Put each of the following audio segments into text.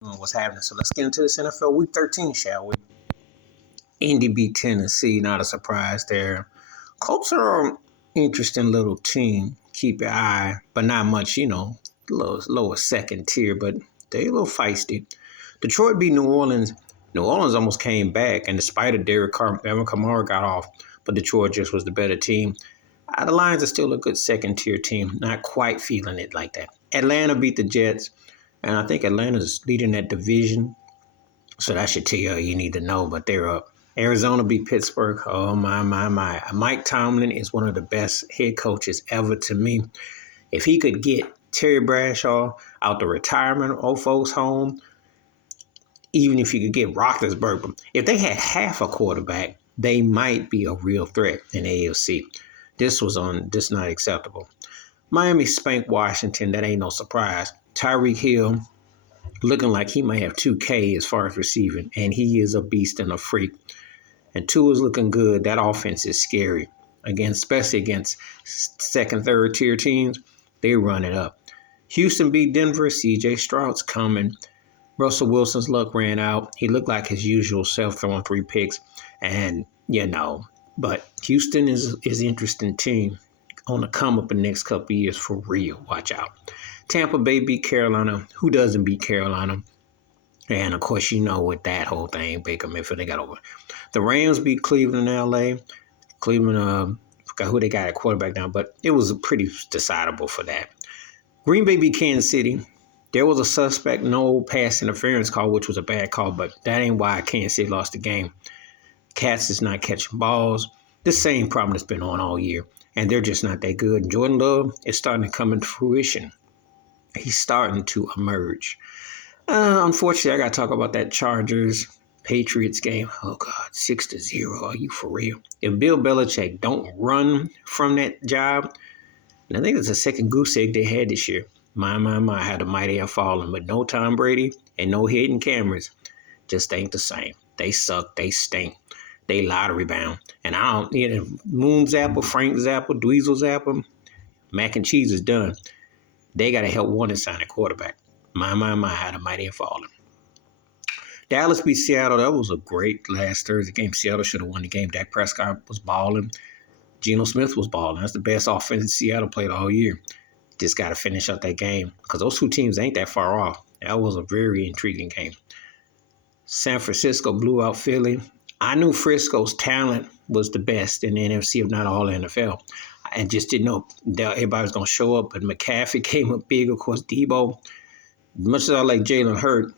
What's happening. So let's get into this NFL Week 13, shall we? Indy beat Tennessee, not a surprise there. Colts are an interesting little team. Keep your eye, but not much, lower second tier, but they a little feisty. Detroit beat New Orleans. New Orleans almost came back, and despite of Alvin Kamara got off, but Detroit just was the better team. The Lions are still a good second tier team, not quite feeling it like that. Atlanta beat the Jets. And I think Atlanta's leading that division. So that should tell you all you need to know. But they're up. Arizona beat Pittsburgh. Oh, my. Mike Tomlin is one of the best head coaches ever to me. If he could get Terry Bradshaw out the retirement old folks home, even if you could get Roethlisberger, if they had half a quarterback, they might be a real threat in the AFC. This not acceptable. Miami spanked Washington. That ain't no surprise. Tyreek Hill looking like he might have 2K as far as receiving, and he is a beast and a freak. And Tua's looking good. That offense is scary. Again, especially against second, third tier teams, they run it up. Houston beat Denver. CJ Stroud's coming. Russell Wilson's luck ran out. He looked like his usual self, throwing 3 picks. And, but Houston is an interesting team on the come up in the next couple of years for real. Watch out. Tampa Bay beat Carolina. Who doesn't beat Carolina? And, of course, with that whole thing, Baker Mayfield, they got over. The Rams beat Cleveland and L.A. Cleveland, forgot who they got at quarterback now, but it was pretty decidable for that. Green Bay beat Kansas City. There was a suspect, no pass interference call, which was a bad call, but that ain't why Kansas City lost the game. Cats is not catching balls. The same problem that's been on all year, and they're just not that good. And Jordan Love is starting to come into fruition. He's starting to emerge. Unfortunately, I got to talk about that Chargers-Patriots game. Oh, God, 6-0. Are you for real? If Bill Belichick don't run from that job, and I think it's the second goose egg they had this year. My, how the mighty have fallen. But no Tom Brady and no hidden cameras just ain't the same. They suck. They stink. They lottery bound. And I don't, Moon Zappa, Frank Zappa, Dweezil Zappa, mac and cheese is done. They got to help one and sign a quarterback. My, how the mighty have fallen. Dallas beat Seattle. That was a great last Thursday game. Seattle should have won the game. Dak Prescott was balling. Geno Smith was balling. That's the best offense Seattle played all year. Just got to finish up that game because those two teams ain't that far off. That was a very intriguing game. San Francisco blew out Philly. I knew Frisco's talent was the best in the NFC, if not all the NFL. I just didn't know that everybody was going to show up. But McCaffrey came up big. Of course, Debo. Much as I like Jalen Hurts,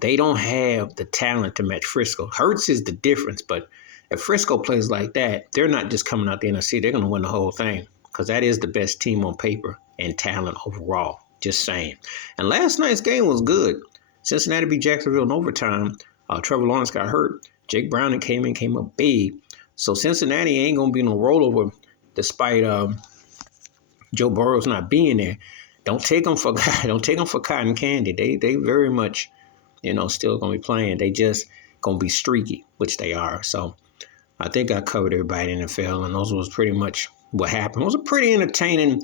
they don't have the talent to match Frisco. Hurts is the difference, but if Frisco plays like that, they're not just coming out the NFC. They're going to win the whole thing because that is the best team on paper and talent overall. Just saying. And last night's game was good. Cincinnati beat Jacksonville in overtime. Trevor Lawrence got hurt. Jake Browning came up big. So Cincinnati ain't going to be no rollover despite Joe Burrow's not being there. Don't take them for cotton candy. They very much, still going to be playing. They just going to be streaky, which they are. So I think I covered everybody in the NFL, and those was pretty much what happened. It was a pretty entertaining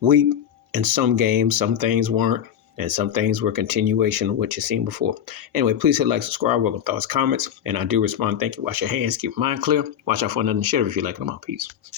week in some games. Some things weren't, and some things were continuation of what you've seen before. Anyway, please hit like, subscribe, welcome thoughts, comments, and I do respond. Thank you. Wash your hands, keep your mind clear. Watch out for another shit if you like them all. Peace.